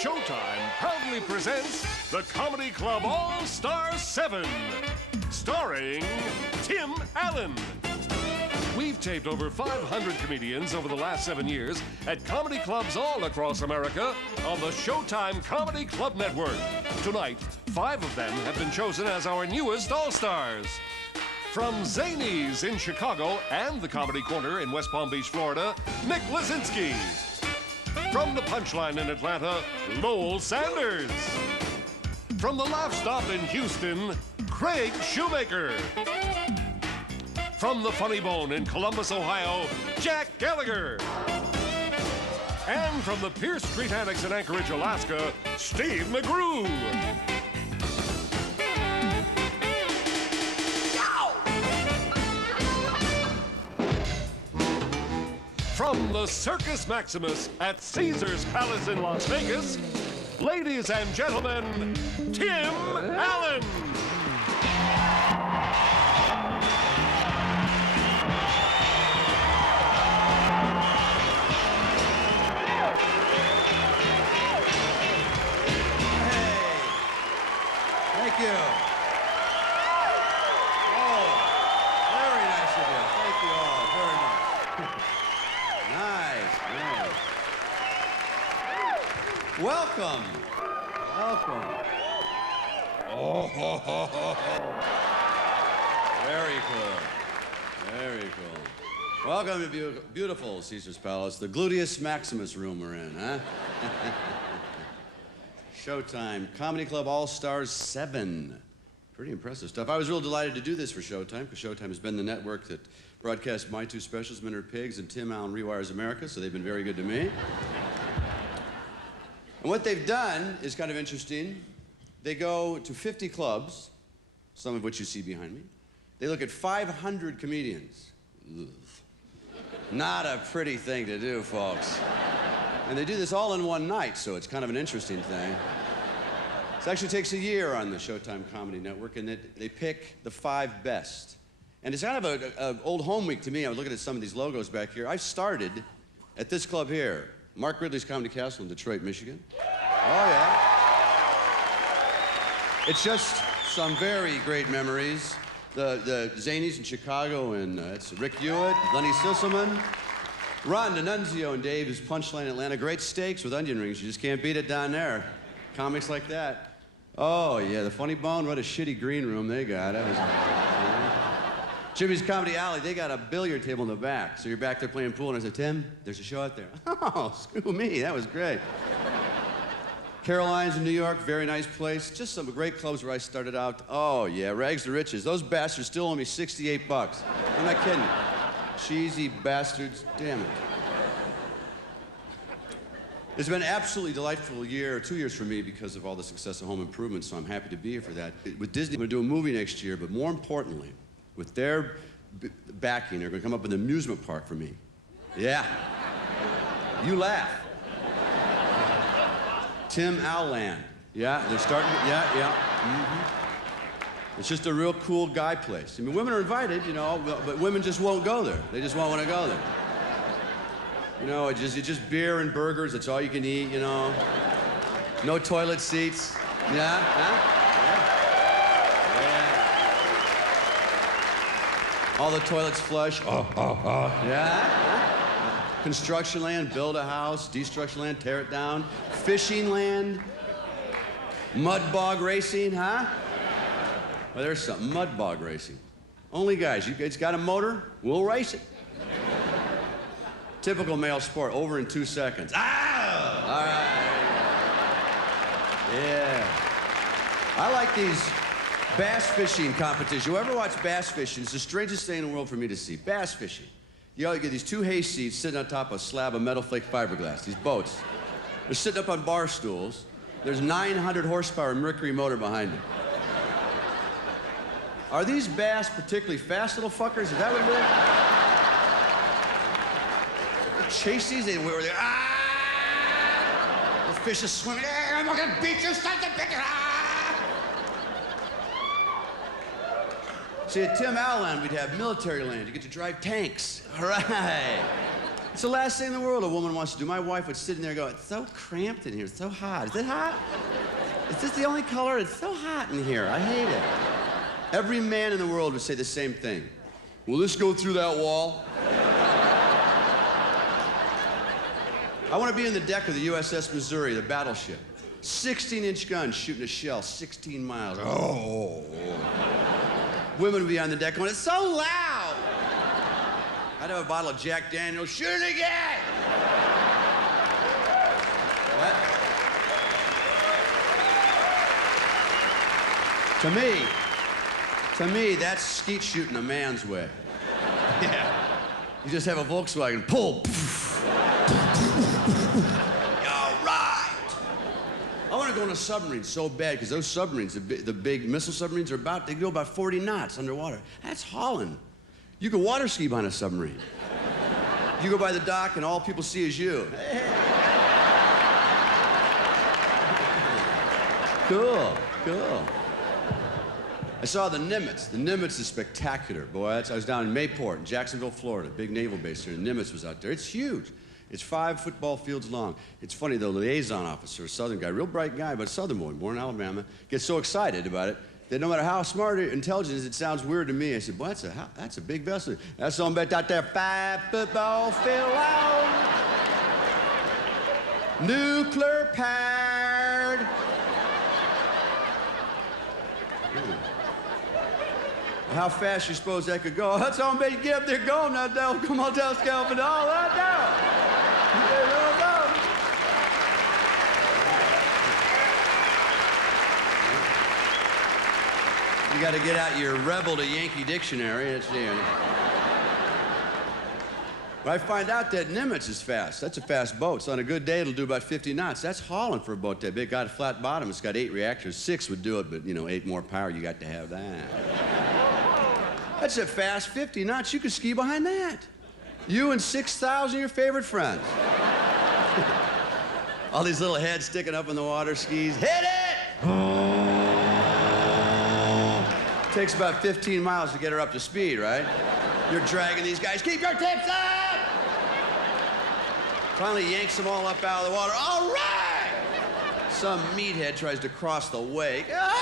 Showtime proudly presents the Comedy Club All-Star 7, starring Tim Allen. We've taped over 500 comedians over the last 7 years at comedy clubs all across America on the Showtime Comedy Club Network. Tonight, 5 of them have been chosen as our newest All-Stars. From Zanies in Chicago and the Comedy Corner in West Palm Beach, Florida, Nick Lazinski. From the Punchline in Atlanta, Lowell Sanders. From the Laugh Stop in Houston, Craig Shoemaker. From the Funny Bone in Columbus, Ohio, Jack Gallagher. And from the Pierce Street Annex in Anchorage, Alaska, Steve McGrew. From the Circus Maximus at Caesar's Palace in Las Vegas, ladies and gentlemen, Tim Allen. Thank you. Oh, very nice of you. Thank you all very much. Nice. Welcome. Welcome. Oh, very cool. Very cool. Welcome to beautiful Caesar's Palace, the Gluteus Maximus room we're in, huh? Showtime, Comedy Club All-Stars 7. Pretty impressive stuff. I was real delighted to do this for Showtime, because Showtime has been the network that broadcasts my 2 specials, Men Are Pigs and Tim Allen Rewires America, so they've been very good to me. And what they've done is kind of interesting. They go to 50 clubs, some of which you see behind me. They look at 500 comedians. Ugh. Not a pretty thing to do, folks. And they do this all in one night, so it's kind of an interesting thing. It actually takes a year on the Showtime Comedy Network, and they pick the 5 best. And it's kind of an old home week to me. I was looking at some of these logos back here. I started at this club here, Mark Ridley's Comedy Castle in Detroit, Michigan. Oh, yeah. It's just some very great memories. The Zanies in Chicago, and it's Rick Hewitt, Lenny Sisselman. Ron D'Annunzio and Dave's Punchline in Atlanta. Great steaks with onion rings. You just can't beat it down there. Comics like that. Oh, yeah, the Funny Bone, what a shitty green room they got. That was... Jimmy's Comedy Alley, they got a billiard table in the back. So you're back there playing pool, and I said, Tim, there's a show out there. Oh, screw me, that was great. Caroline's in New York, very nice place. Just some great clubs where I started out. Oh, yeah, rags to riches. Those bastards still owe me 68 bucks. I'm not kidding. Cheesy bastards, damn it. It's been an absolutely delightful year, 2 years for me because of all the success of Home Improvement, so I'm happy to be here for that. With Disney, I'm gonna do a movie next year, but more importantly, with their backing, they're gonna come up with an amusement park for me. Yeah. You laugh. Tim Allen. Yeah, they're starting, yeah. Mm-hmm. It's just a real cool guy place. I mean, women are invited, you know, but women just won't go there. They just won't want to go there. You know, it's just beer and burgers. That's all you can eat, you know. No toilet seats. Yeah, huh? Yeah. All the toilets flush. Yeah. Construction land, build a house. Destruction land, tear it down. Fishing land. Mud bog racing, huh? Well, there's something, mud bog racing. Only guys, you guys got a motor? We'll race it. Typical male sport, over in 2 seconds. Ah! All right. Yeah. I like these bass fishing competitions. You ever watch bass fishing? It's the strangest thing in the world for me to see. Bass fishing. You know, you get these 2 hay seats sitting on top of a slab of metal flake fiberglass, these boats. They're sitting up on bar stools. There's 900 horsepower Mercury motor behind them. Are these bass particularly fast little fuckers? Is that what it is? They chase these, they were there. Ah! The fish is swimming. Hey, I'm gonna beat you, son of a bitch! Ah! See, at Tim Allen, we'd have military land. You get to drive tanks. All right. It's the last thing in the world a woman wants to do. My wife would sit in there and go, it's so cramped in here, it's so hot. Is it hot? Is this the only color? It's so hot in here, I hate it. Every man in the world would say the same thing. Will this go through that wall? I want to be in the deck of the USS Missouri, the battleship. 16-inch gun shooting a shell 16 miles. Oh. Women would be on the deck going, it's so loud. I'd have a bottle of Jack Daniels, shoot it again. What? To me, that's skeet shooting a man's way. Yeah. You just have a Volkswagen, pull. All right. I want to go on a submarine so bad because those submarines, the big missile submarines, they go about 40 knots underwater. That's hauling. You can water ski behind a submarine. You go by the dock and all people see is you. Hey. Cool. I saw the Nimitz. The Nimitz is spectacular. Boy, I was down in Mayport in Jacksonville, Florida, big naval base there, and Nimitz was out there. It's huge. It's 5 football fields long. It's funny, the liaison officer, a Southern guy, real bright guy, but a Southern boy, born in Alabama, gets so excited about it that no matter how smart or intelligent it is, it sounds weird to me. I said, boy, that's a big vessel. That's on bet out there, 5 football field long. Nuclear powered. How fast you suppose that could go? That's on bet you get up there going now, Del. Come on, Del Scalp and all that down. You got to get out your rebel to Yankee dictionary. It's there. But I find out that Nimitz is fast. That's a fast boat. So on a good day, it'll do about 50 knots. That's hauling for a boat that big. Got a flat bottom. It's got 8 reactors. 6 would do it, but, 8 more power. You got to have that. That's a fast 50 knots. You could ski behind that. You and 6,000 of your favorite friends. All these little heads sticking up in the water skis. Hit it! Takes about 15 miles to get her up to speed, right? You're dragging these guys. Keep your tips up! Finally yanks them all up out of the water. All right! Some meathead tries to cross the wake. Ah!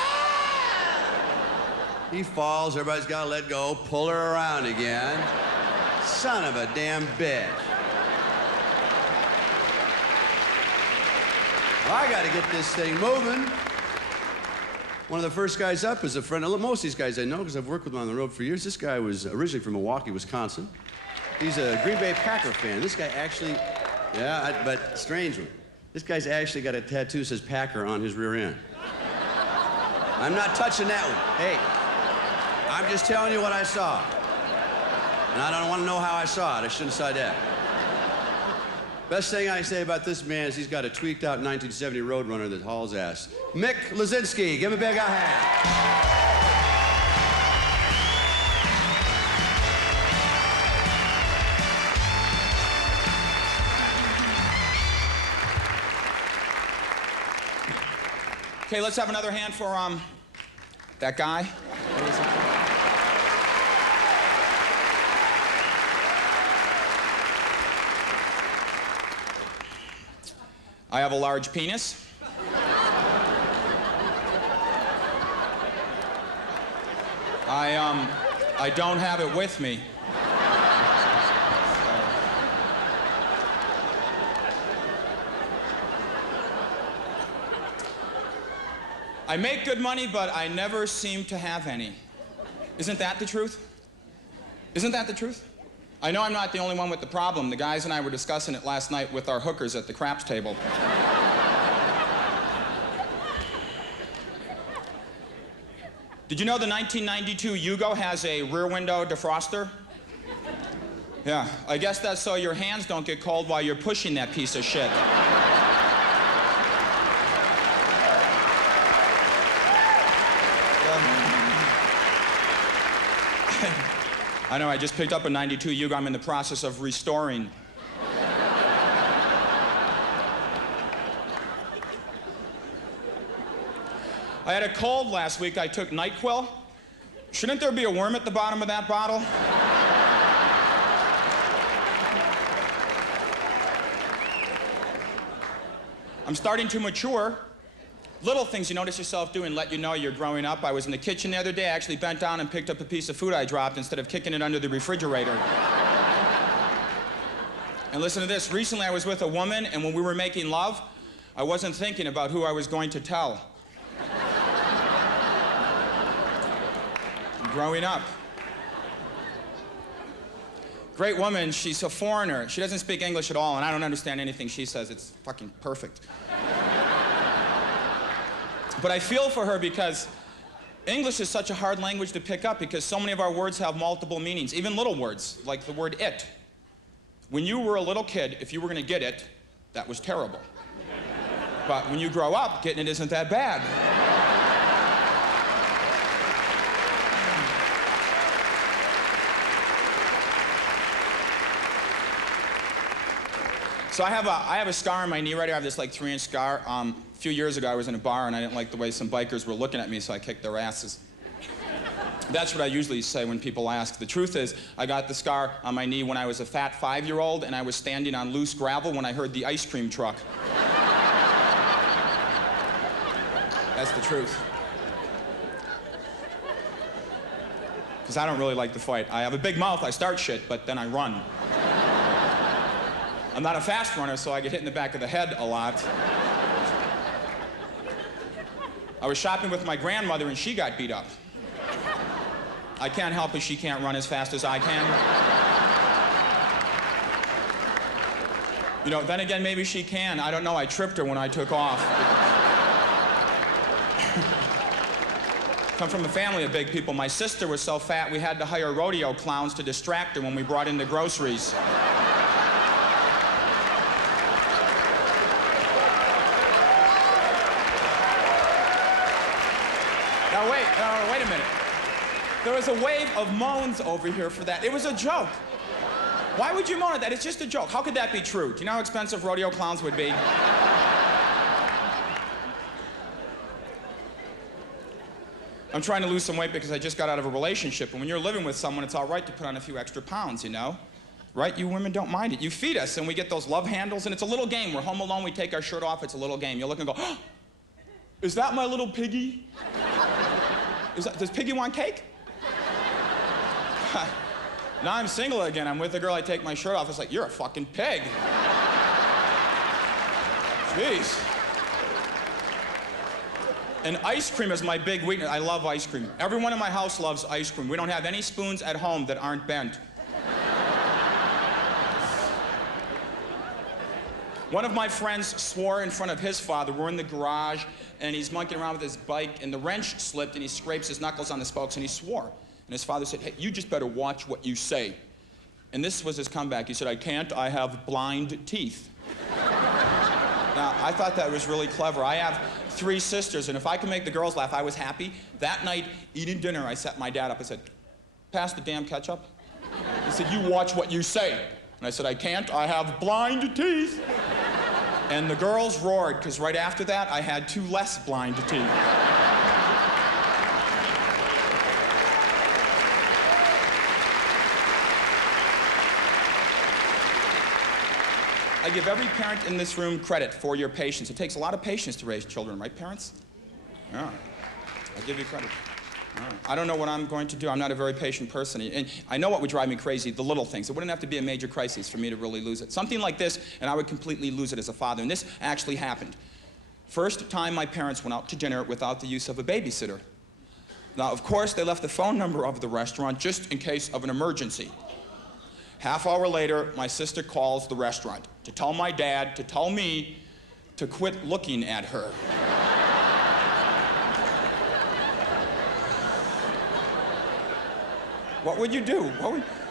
He falls, everybody's got to let go, pull her around again. Son of a damn bitch. Well, I got to get this thing moving. One of the first guys up is a friend. Most of these guys I know because I've worked with them on the road for years. This guy was originally from Milwaukee, Wisconsin. He's a Green Bay Packer fan. This guy actually, but strange one. This guy's actually got a tattoo that says Packer on his rear end. I'm not touching that one. Hey. I'm just telling you what I saw. And I don't want to know how I saw it. I shouldn't have said that. Best thing I say about this man is he's got a tweaked out 1970 Roadrunner that hauls ass. Mick Lazinski, give him a big hand. Okay, let's have another hand for that guy. I have a large penis. I don't have it with me. I make good money, but I never seem to have any. Isn't that the truth? Isn't that the truth? I know I'm not the only one with the problem. The guys and I were discussing it last night with our hookers at the craps table. Did you know the 1992 Yugo has a rear window defroster? Yeah, I guess that's so your hands don't get cold while you're pushing that piece of shit. I know, I just picked up a 92 Yugo I'm in the process of restoring. I had a cold last week. I took NyQuil. Shouldn't there be a worm at the bottom of that bottle? I'm starting to mature. Little things you notice yourself doing let you know you're growing up. I was in the kitchen the other day. I actually bent down and picked up a piece of food I dropped instead of kicking it under the refrigerator. And listen to this. Recently, I was with a woman, and when we were making love, I wasn't thinking about who I was going to tell. I'm growing up. Great woman. She's a foreigner. She doesn't speak English at all, and I don't understand anything she says. It's fucking perfect. But I feel for her because English is such a hard language to pick up because so many of our words have multiple meanings, even little words, like the word it. When you were a little kid, if you were going to get it, that was terrible. But when you grow up, getting it isn't that bad. So I have a scar on my knee right here. I have this like 3-inch scar. A few years ago, I was in a bar and I didn't like the way some bikers were looking at me, so I kicked their asses. That's what I usually say when people ask. The truth is, I got the scar on my knee when I was a fat 5-year-old and I was standing on loose gravel when I heard the ice cream truck. That's the truth. Because I don't really like to fight. I have a big mouth, I start shit, but then I run. I'm not a fast runner, so I get hit in the back of the head a lot. I was shopping with my grandmother and she got beat up. I can't help it, she can't run as fast as I can. You know, then again, maybe she can. I don't know, I tripped her when I took off. Come from a family of big people. My sister was so fat we had to hire rodeo clowns to distract her when we brought in the groceries. Now wait a minute. There was a wave of moans over here for that. It was a joke. Why would you moan at that? It's just a joke. How could that be true? Do you know how expensive rodeo clowns would be? I'm trying to lose some weight because I just got out of a relationship, and when you're living with someone, it's all right to put on a few extra pounds, you know? Right? You women don't mind it. You feed us, and we get those love handles, and it's a little game. We're home alone, we take our shirt off, it's a little game. You look and go, oh, is that my little piggy? Does Piggy want cake? Now I'm single again. I'm with a girl, I take my shirt off. It's like, you're a fucking pig. Jeez. And ice cream is my big weakness. I love ice cream. Everyone in my house loves ice cream. We don't have any spoons at home that aren't bent. One of my friends swore in front of his father. We're in the garage, and he's monkeying around with his bike, and the wrench slipped, and he scrapes his knuckles on the spokes, and he swore. And his father said, hey, you just better watch what you say. And this was his comeback. He said, I can't, I have blind teeth. Now, I thought that was really clever. I have 3 sisters, and if I could make the girls laugh, I was happy. That night, eating dinner, I set my dad up. I said, pass the damn ketchup. He said, you watch what you say. And I said, I can't, I have blind teeth. And the girls roared, because right after that, I had 2 less blind teeth. I give every parent in this room credit for your patience. It takes a lot of patience to raise children, right, parents? Yeah. I give you credit. I don't know what I'm going to do. I'm not a very patient person. And I know what would drive me crazy, the little things. It wouldn't have to be a major crisis for me to really lose it. Something like this, and I would completely lose it as a father. And this actually happened. First time my parents went out to dinner without the use of a babysitter. Now, of course, they left the phone number of the restaurant just in case of an emergency. Half hour later, my sister calls the restaurant to tell my dad, to tell me to quit looking at her. What would you do?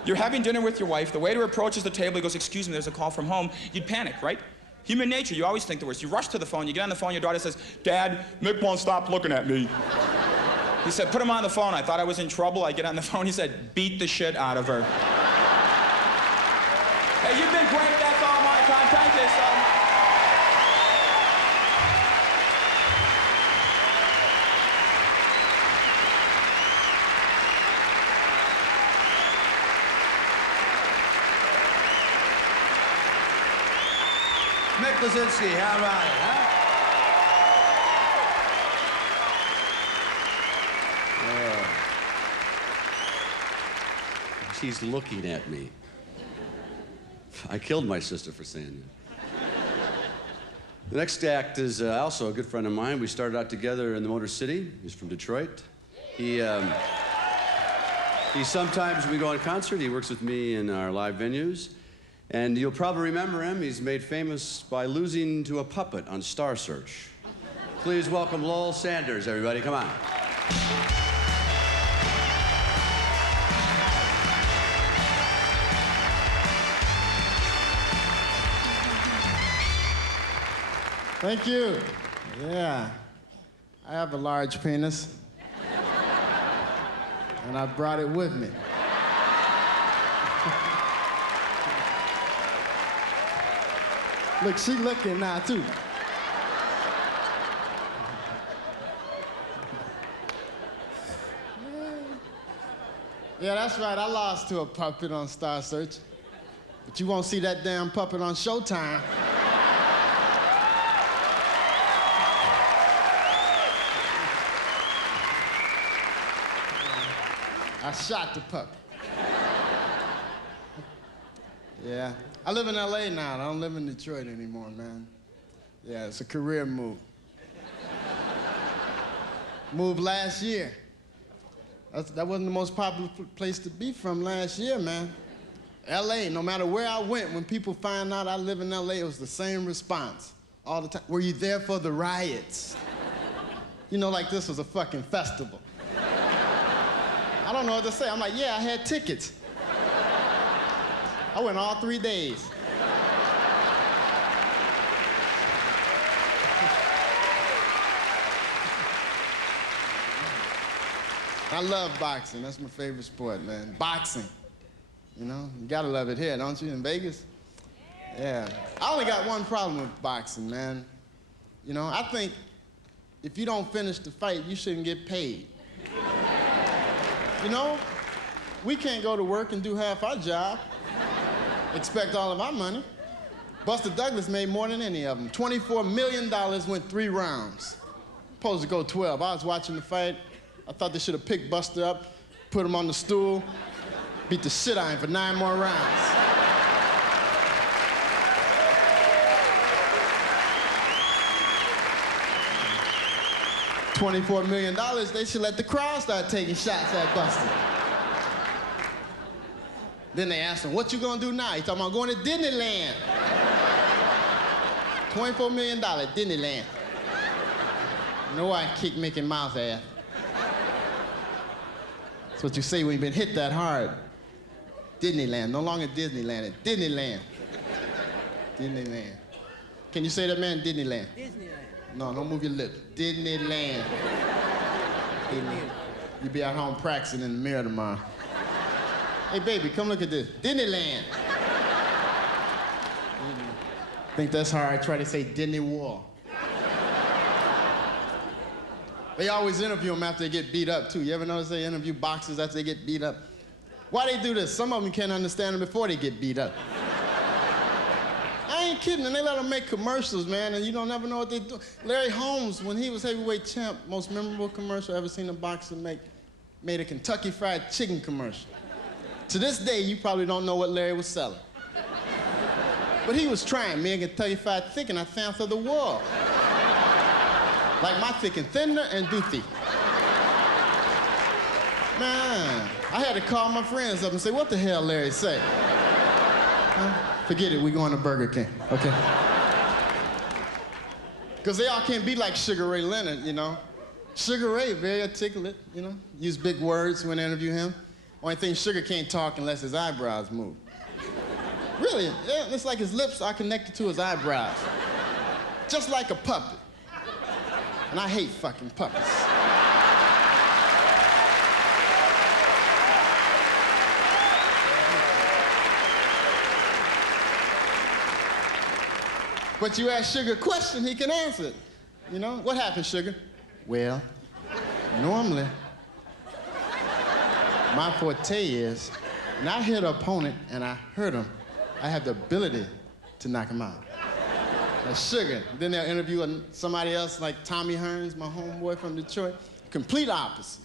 You're having dinner with your wife, the waiter approaches the table, he goes, excuse me, there's a call from home. You'd panic, right? Human nature, you always think the worst. You rush to the phone, you get on the phone, your daughter says, Dad, Mick won't stop looking at me. He said, put him on the phone. I thought I was in trouble. I get on the phone, he said, beat the shit out of her. Hey, you've been great, that's all my time. Thank you so much. Mick Lazinski, how about it, huh? She's looking at me. I killed my sister for saying that. The next act is also a good friend of mine. We started out together in the Motor City. He's from Detroit. He sometimes, when we go on concert, he works with me in our live venues. And you'll probably remember him. He's made famous by losing to a puppet on Star Search. Please welcome Lowell Sanders, everybody. Come on. Thank you. Yeah. I have a large penis. And I brought it with me. Look, she looking now, too. Yeah, that's right. I lost to a puppet on Star Search. But you won't see that damn puppet on Showtime. I shot the puppet. Yeah. I live in LA now. I don't live in Detroit anymore, man. Yeah, it's a career move. Moved last year. That wasn't the most popular place to be from last year, man. LA, no matter where I went, when people find out I live in LA, it was the same response all the time. Were you there for the riots? You know, like this was a fucking festival. I don't know what to say. I'm like, yeah, I had tickets. I went all 3 days. I love boxing. That's my favorite sport, man. Boxing. You know, you gotta love it here, don't you, in Vegas? Yeah. I only got one problem with boxing, man. You know, I think if you don't finish the fight, you shouldn't get paid. You know, we can't go to work and do half our job, expect all of our money. Buster Douglas made more than any of them. $24 million went 3 rounds. Supposed to go 12. I was watching the fight. I thought they should have picked Buster up, put him on the stool, beat the shit out of him for 9 more rounds. $24 million, they should let the crowd start taking shots at Buster. Then they asked him, what you gonna do now? He talking about going to Disneyland. $24 million, Disneyland. You know why I kick Mickey Mouse ass? That's what you say when you've been hit that hard. Disneyland, no longer Disneyland, it's Disneyland. Disneyland. Can you say that, man? Disneyland. Disneyland. No, don't move your lips. Disneyland. Disneyland. You be at home practicing in the mirror tomorrow. Hey, baby, come look at this. Disneyland. Think that's hard? Try to say Disney War. They always interview them after they get beat up, too. You ever notice they interview boxers after they get beat up? Why they do this? Some of them can't understand them before they get beat up. I ain't kidding, and they let them make commercials, man, and you don't never know what they do. Larry Holmes, when he was heavyweight champ, most memorable commercial I ever seen a boxer make, made a Kentucky Fried Chicken commercial. To this day, you probably don't know what Larry was selling. But he was trying, me and Kentucky Fried Chicken, I found for the world. Like my thick and thinner and doothy. Man, I had to call my friends up and say, what the hell Larry say? Forget it, we going to Burger King, okay? Because they all can't be like Sugar Ray Leonard, you know? Sugar Ray, very articulate, you know? Use big words when they interview him. Only thing, Sugar can't talk unless his eyebrows move. Really, yeah, it's like his lips are connected to his eyebrows. Just like a puppet. And I hate fucking puppets. But you ask Sugar a question, he can answer it. You know, what happened, Sugar? Well, normally, my forte is, when I hit an opponent and I hurt him, I have the ability to knock him out. Sugar. Then they'll interview somebody else like Tommy Hearns, my homeboy from Detroit. Complete opposite.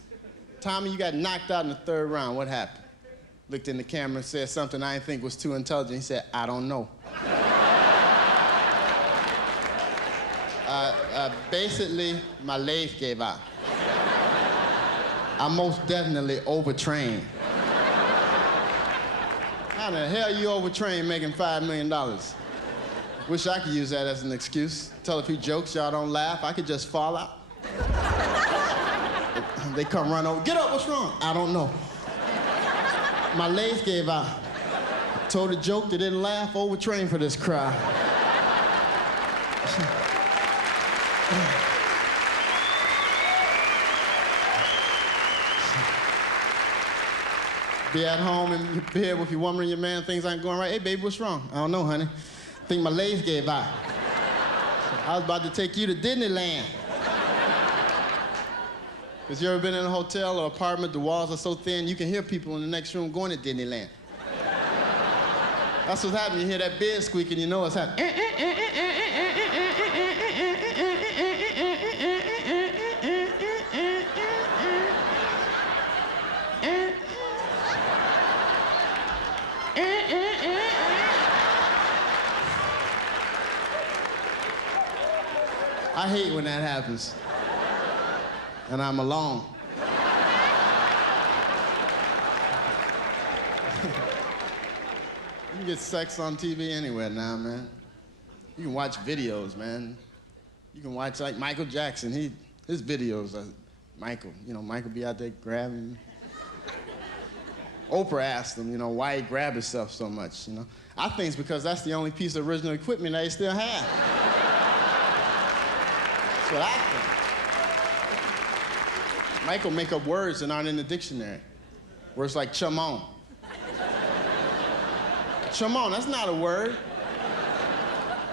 Tommy, you got knocked out in the 3rd round. What happened? looked in the camera and said something I didn't think was too intelligent. He said, I don't know. Basically, my legs gave out. I'm most definitely overtrained. How the hell you overtrained making $5 million? Wish I could use that as an excuse. Tell a few jokes, y'all don't laugh. I could just fall out. They come run over. Get up, what's wrong? I don't know. My legs gave out. Told a joke, they didn't laugh, overtrained for this crowd. Be at home in your bed with your woman and your man, things ain't going right. Hey, baby, what's wrong? I don't know, honey. I think my legs gave out. I was about to take you to Disneyland. Because you ever been in a hotel or apartment, the walls are so thin, you can hear people in the next room going to Disneyland. That's what's happening. You hear that bed squeaking, you know what's happening. I hate when that happens. And I'm alone. You can get sex on TV anywhere now, man. You can watch videos, man. You can watch like Michael Jackson. His videos are Michael. You know, Michael be out there grabbing. Oprah asked him, you know, why he grabbed himself so much, you know. I think it's because that's the only piece of original equipment that he still has. That's what I think. Michael make up words that aren't in the dictionary. Words like chum on. Chum on, that's not a word.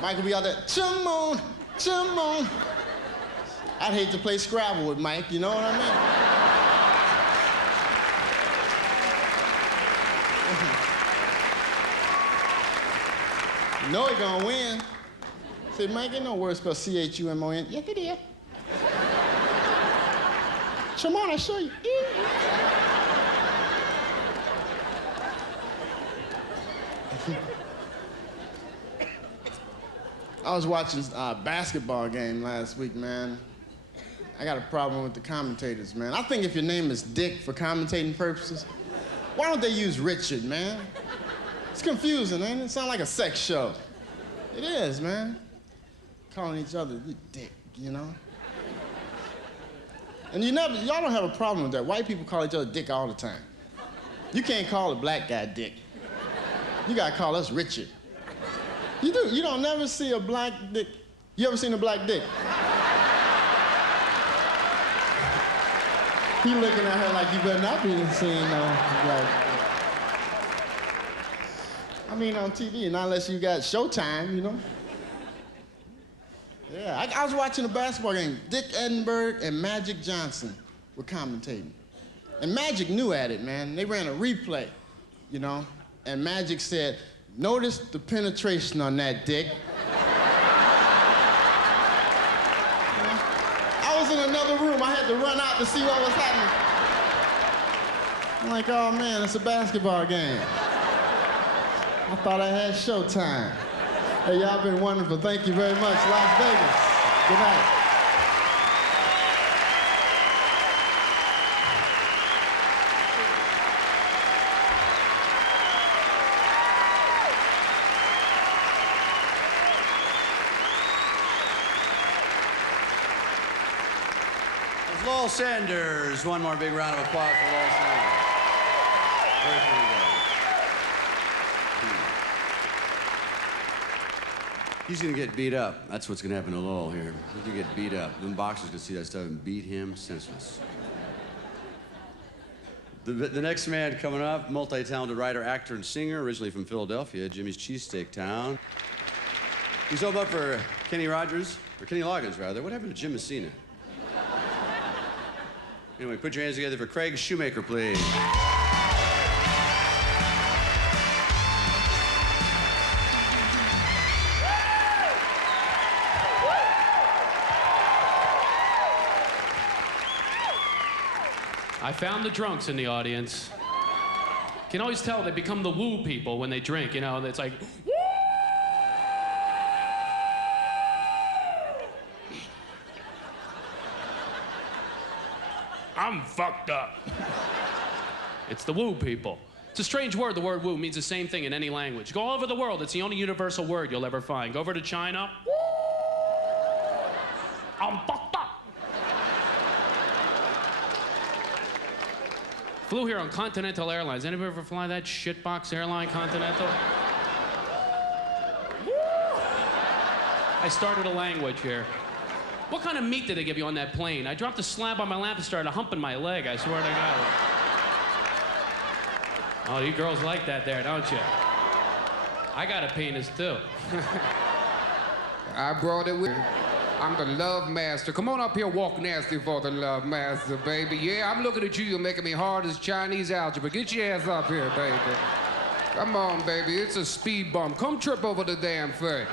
Michael be out there, chum on, chum on. I'd hate to play Scrabble with Mike, you know what I mean? You know he gonna win. Say, Mike, ain't no word spelled C-H-U-M-O-N. Yes, it is. Come on, I'll show you. I was watching a basketball game last week, man. I got a problem with the commentators, man. I think if your name is Dick for commentating purposes, why don't they use Richard, man? It's confusing, ain't it? It sounds like a sex show. It is, man. Calling each other Dick, you know? And y'all don't have a problem with that. White people call each other Dick all the time. You can't call a black guy Dick. You gotta call us Richard. You do. You don't never see a black dick. You ever seen a black dick? He looking at her like you better not be seeing no black dick. I mean, on TV, not unless you got Showtime, you know? Yeah, I was watching a basketball game. Dick Edinburgh and Magic Johnson were commentating. And Magic knew at it, man. They ran a replay, you know? And Magic said, notice the penetration on that dick. I was in another room. I had to run out to see what was happening. I'm like, oh man, it's a basketball game. I thought I had Showtime. Hey, y'all been wonderful. Thank you very much, Las Vegas. Good night. It's Lowell Sanders. One more big round of applause for Lowell Sanders. Where's he go? He's gonna get beat up. That's what's gonna happen to Lowell here. He's gonna get beat up. Them boxers gonna see that stuff and beat him senseless. The next man coming up, multi-talented writer, actor, and singer, originally from Philadelphia, Jimmy's Cheesesteak Town. He's opened up for Kenny Loggins, rather. What happened to Jim Messina? Anyway, put your hands together for Craig Shoemaker, please. I found the drunks in the audience. Can always tell they become the woo people when they drink, you know, it's like, woo! I'm fucked up. It's the woo people. It's a strange word. The word woo means the same thing in any language. Go all over the world. It's the only universal word you'll ever find. Go over to China. Woo! I'm fucked up. Flew here on Continental Airlines. Anybody ever fly that shitbox airline, Continental? Woo! I started a language here. What kind of meat did they give you on that plane? I dropped a slab on my lap and started humping my leg. I swear to God. Oh, you girls like that there, don't you? I got a penis, too. I brought it with me. I'm the love master. Come on up here, walk nasty for the love master, baby. Yeah, I'm looking at you. You're making me hard as Chinese algebra. Get your ass up here, baby. Come on, baby. It's a speed bump. Come trip over the damn thing.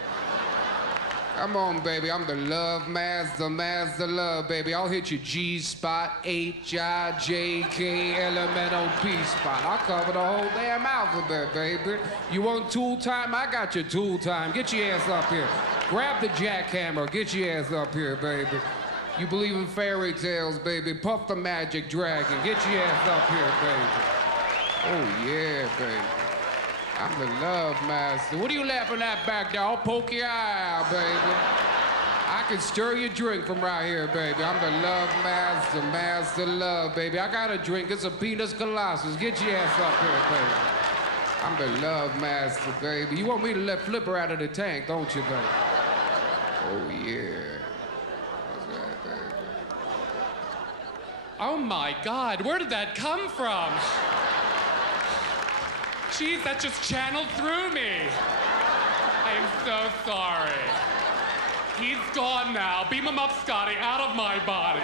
Come on, baby. I'm the love master, master love, baby. I'll hit your G spot, H, I, J, K, L, M, N, O, P spot. I'll cover the whole damn alphabet, baby. You want tool time? I got your tool time. Get your ass up here. Grab the jackhammer. Get your ass up here, baby. You believe in fairy tales, baby. Puff the magic dragon. Get your ass up here, baby. Oh, yeah, baby. I'm the love master. What are you laughing at back there? I'll poke your eye out, baby. I can stir your drink from right here, baby. I'm the love master, master love, baby. I got a drink. It's a Penis Colossus. Get your ass up here, baby. I'm the love master, baby. You want me to let Flipper out of the tank, don't you, baby? Oh, yeah. That's right, baby. Oh, my God. Where did that come from? Jeez, that just channeled through me. I am so sorry. He's gone now. Beam him up, Scotty, out of my body.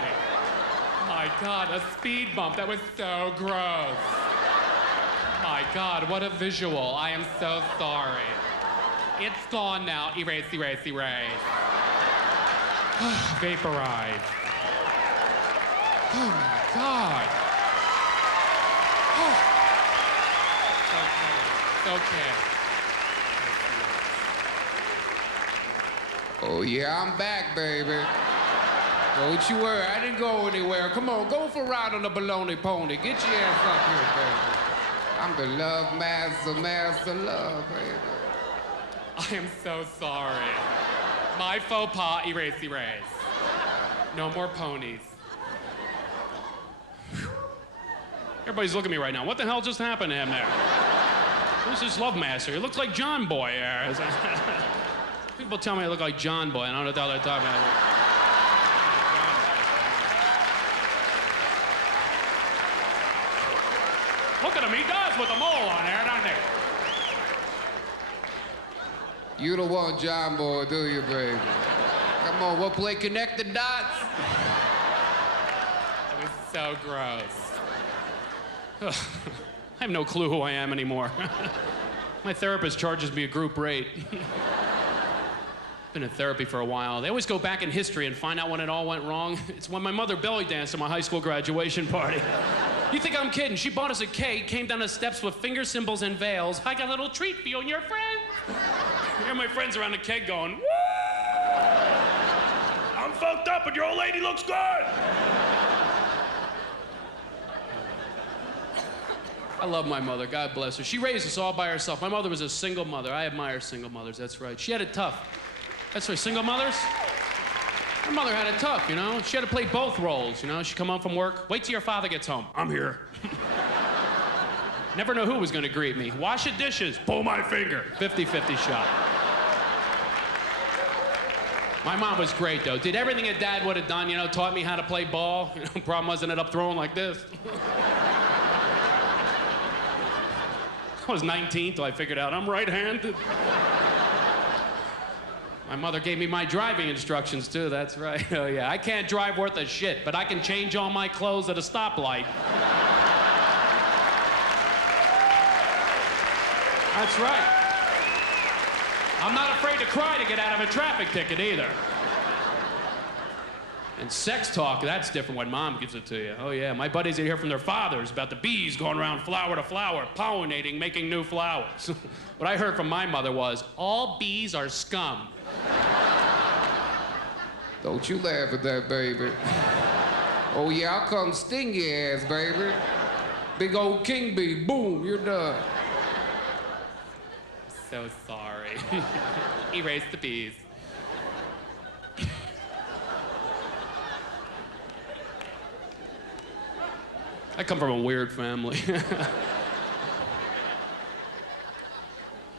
My God, a speed bump. That was so gross. My God, what a visual. I am so sorry. It's gone now. Erase, erase, erase. Vaporize. Oh, my God. Oh. Okay. Oh, yeah, I'm back, baby. Don't you worry, I didn't go anywhere. Come on, go for a ride on the baloney pony. Get your ass up here, baby. I'm the love master, master love, baby. I am so sorry. My faux pas, erase, erase. No more ponies. Everybody's looking at me right now. What the hell just happened to him there? Who's this love master? He looks like John Boy there. People tell me I look like John Boy. I don't know what the hell they're talking about. Look at him. He does with the mole on there, doesn't he? You don't want John Boy, do you, baby? Come on, we'll play connect the dots. It was so gross. I have no clue who I am anymore. My therapist charges me a group rate. Been in therapy for a while. They always go back in history and find out when it all went wrong. It's when my mother belly danced at my high school graduation party. You think I'm kidding? She bought us a cake, came down the steps with finger symbols and veils. I got a little treat for you and your friends. Here my friends around the keg going, woo! I'm fucked up, but your old lady looks good. I love my mother, God bless her. She raised us all by herself. My mother was a single mother. I admire single mothers, that's right. She had it tough. That's right, single mothers? My mother had it tough, you know? She had to play both roles, you know? She'd come home from work, wait till your father gets home. I'm here. Never know who was gonna greet me. Wash the dishes, pull my finger. 50-50 shot. My mom was great, though. Did everything a dad would have done, you know? Taught me how to play ball. You know, problem was I ended up throwing like this. I was 19 till I figured out I'm right-handed. My mother gave me my driving instructions, too, that's right. Oh, yeah, I can't drive worth a shit, but I can change all my clothes at a stoplight. That's right. I'm not afraid to cry to get out of a traffic ticket, either. And sex talk, that's different when mom gives it to you. Oh yeah, my buddies would hear from their fathers about the bees going around flower to flower, pollinating, making new flowers. What I heard from my mother was, all bees are scum. Don't you laugh at that, baby. Oh yeah, I'll come sting your ass, baby. Big old king bee, boom, you're done. So sorry. Erase the bees. I come from a weird family.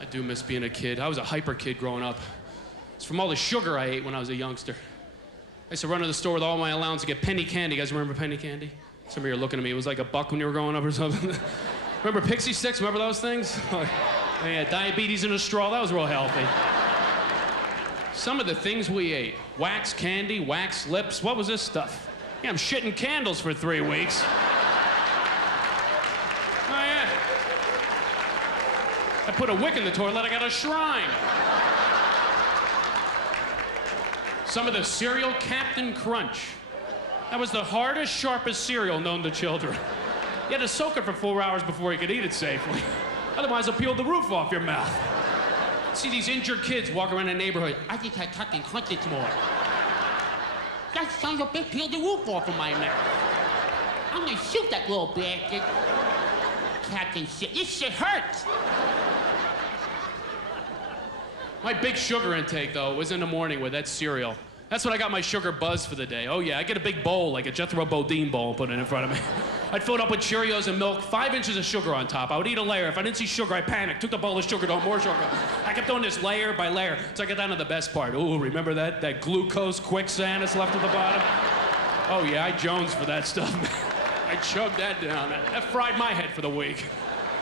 I do miss being a kid. I was a hyper kid growing up. It's from all the sugar I ate when I was a youngster. I used to run to the store with all my allowance to get penny candy. You guys remember penny candy? Some of you are looking at me. It was like $1 when you were growing up or something. Remember Pixie Sticks? Remember those things? Yeah, diabetes in a straw. That was real healthy. Some of the things we ate. Wax candy, wax lips. What was this stuff? Yeah, I'm shitting candles for 3 weeks. Oh, yeah. I put a wick in the toilet, I got a shrine. Some of the cereal, Captain Crunch. That was the hardest, sharpest cereal known to children. You had to soak it for 4 hours before you could eat it safely. Otherwise, it'll peel the roof off your mouth. See these injured kids walk around the neighborhood. I just had Captain Crunch this morning. That son of a bitch peeled the roof off of my mouth. I'm gonna shoot that little bastard. Captain shit, this shit hurts. My big sugar intake, though, was in the morning with that cereal. That's when I got my sugar buzz for the day. Oh, yeah, I get a big bowl, like a Jethro Bodine bowl, and put it in front of me. I'd fill it up with Cheerios and milk, 5 inches of sugar on top. I would eat a layer. If I didn't see sugar, I panicked, took the bowl of sugar, more sugar. I kept doing this layer by layer, so I got down to the best part. Ooh, remember that glucose quicksand that's left at the bottom? Oh, yeah, I jonesed for that stuff. I chugged that down. That fried my head for the week.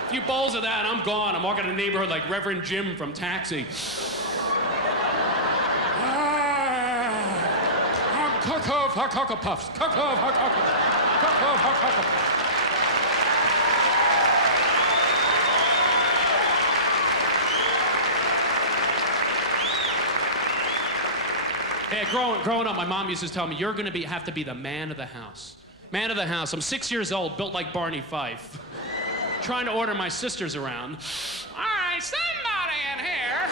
A few bowls of that, I'm gone. I'm walking in the neighborhood like Reverend Jim from Taxi. Cocoa puffs. Cocoa puffs. Yeah, growing up, my mom used to tell me, you're gonna have to be the man of the house. Man of the house. I'm 6 years old, built like Barney Fife. Trying to order my sisters around. All right, somebody in here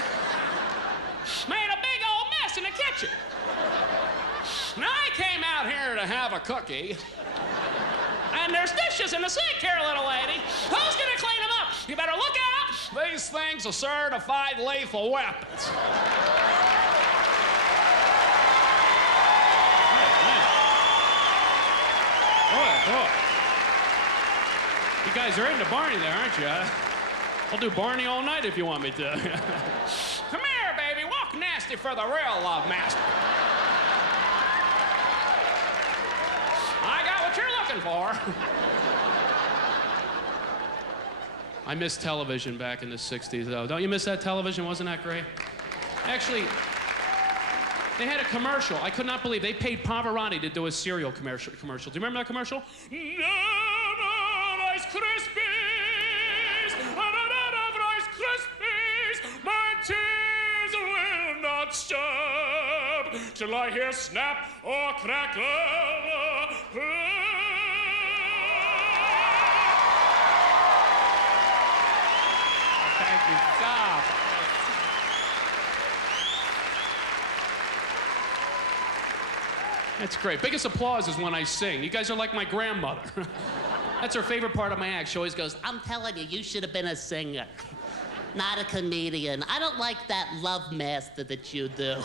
made a big old mess in the kitchen. Now, I came out here to have a cookie, and there's dishes in the sink here, little lady. Who's gonna clean them up? You better look out. These things are certified lethal weapons. Oh. You guys are into Barney there, aren't you? I'll do Barney all night if you want me to. Come here, baby. Walk nasty for the real love master. I got what you're looking for. I miss television back in the 60s, though. Don't you miss that television? Wasn't that great? Actually, they had a commercial. I could not believe they paid Pavarotti to do a cereal commercial. Do you remember that commercial? Rice Krispies, Rice Krispies, my tears will not stop till I hear snap or crackle. Thank you, stop. That's great. Biggest applause is when I sing. You guys are like my grandmother. That's her favorite part of my act. She always goes, I'm telling you, you should have been a singer, not a comedian. I don't like that love master that you do.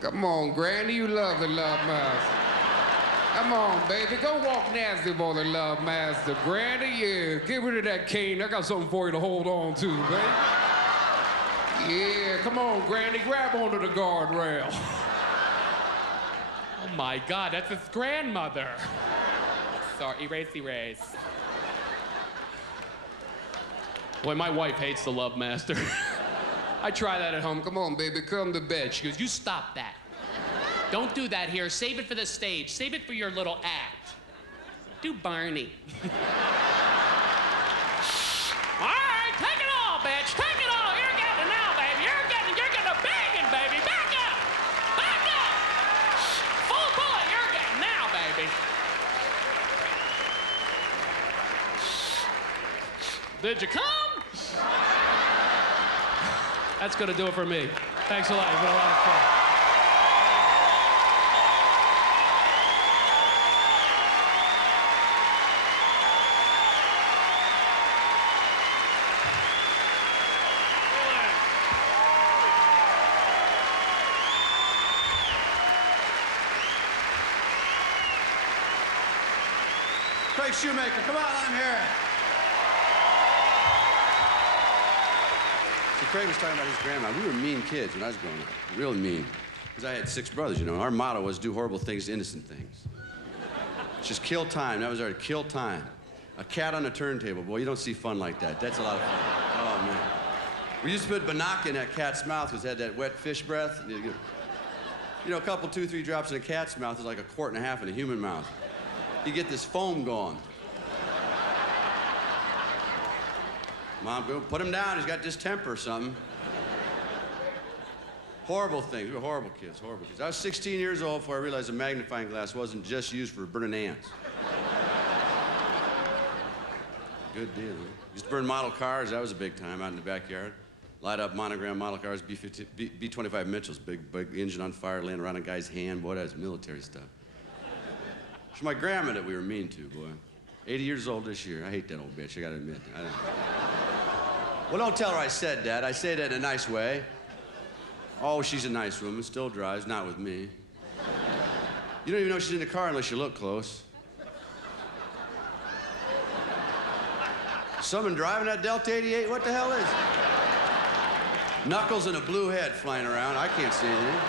Come on, Granny, you love the love master. Come on, baby, go walk nasty for the love master. Granny, yeah, get rid of that cane. I got something for you to hold on to, baby. Yeah, come on, Granny, grab onto the guardrail. Oh my God, that's his grandmother. Sorry, erase. Boy, my wife hates the love master. I try that at home. Come on, baby, come to bed. She goes, you stop that. Don't do that here. Save it for the stage. Save it for your little act. Do Barney. All right, take it all, bitch. Take it all. You're getting it now, baby. You're getting a banging, baby. Back up. Back up. Did you come? That's gonna do it for me. Thanks a lot. It's been a lot of fun. Craig Shoemaker, come on, let him hear it. So Craig was talking about his grandma. We were mean kids when I was growing up, real mean. Because I had 6 brothers, you know, and our motto was do horrible things to innocent things. Just kill time, that was our kill time. A cat on a turntable, boy, you don't see fun like that. That's a lot of fun. Oh, man. We used to put bannock in that cat's mouth because it had that wet fish breath. You know, a couple, 2, 3 drops in a cat's mouth is like a quart and a half in a human mouth. You get this foam going. Mom, go put him down. He's got distemper or something. Horrible things. We were horrible kids, horrible kids. I was 16 years old before I realized a magnifying glass wasn't just used for burning ants. Good deal, huh? Used to burn model cars. That was a big time out in the backyard. Light up monogram model cars, B-25 Mitchells, big engine on fire, laying around a guy's hand. Boy, that was military stuff. It's my grandma that we were mean to, boy. 80 years old this year. I hate that old bitch, I gotta admit. Well, don't tell her I said that. I say that in a nice way. Oh, she's a nice woman, still drives, not with me. You don't even know she's in the car unless you look close. Someone driving that Delta 88? What the hell is it? Knuckles and a blue head flying around. I can't see anything.